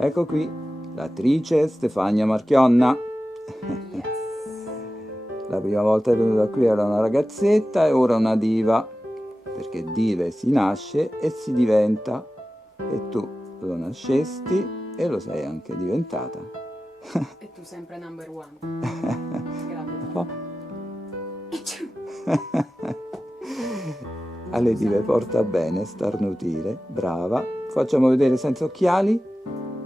Ecco qui, l'attrice Stefania Marchionna. La prima volta è venuta qui era una ragazzetta e ora una diva, perché dive si nasce e si diventa, e tu lo nascesti e lo sei anche diventata. E tu sempre number one. Un po'. Alle dive porta bene starnutire, brava. Facciamo vedere senza occhiali,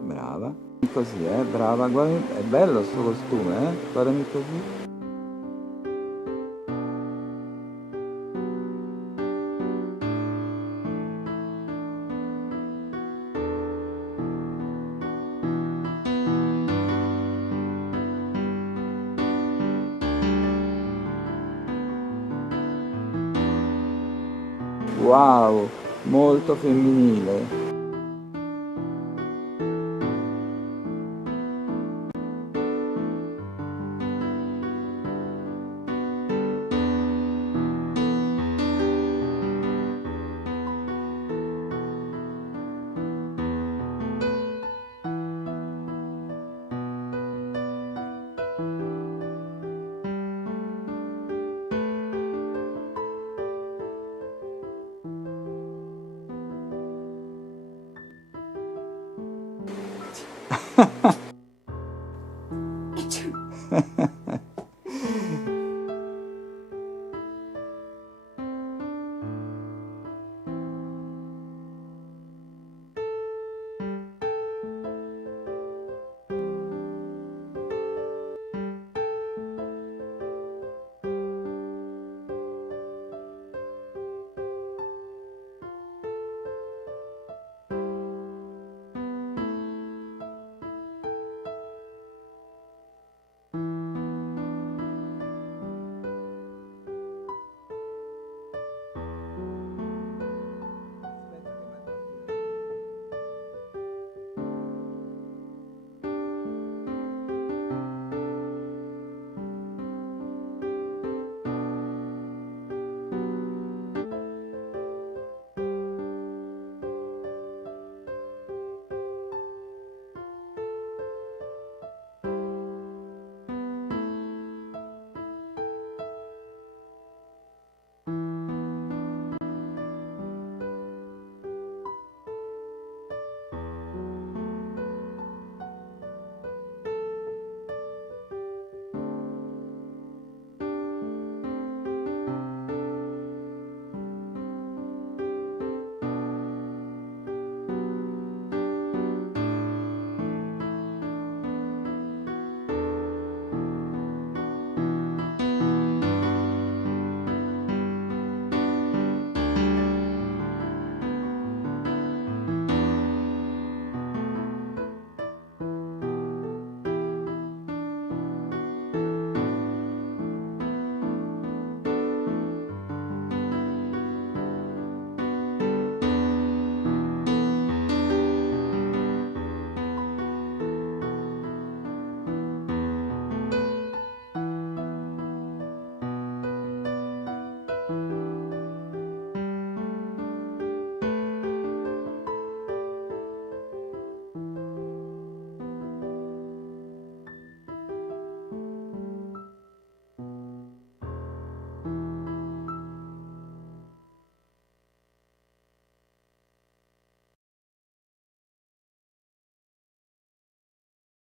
brava. Così, brava, guarda, è bello sto costume, guardami così. Wow, molto femminile.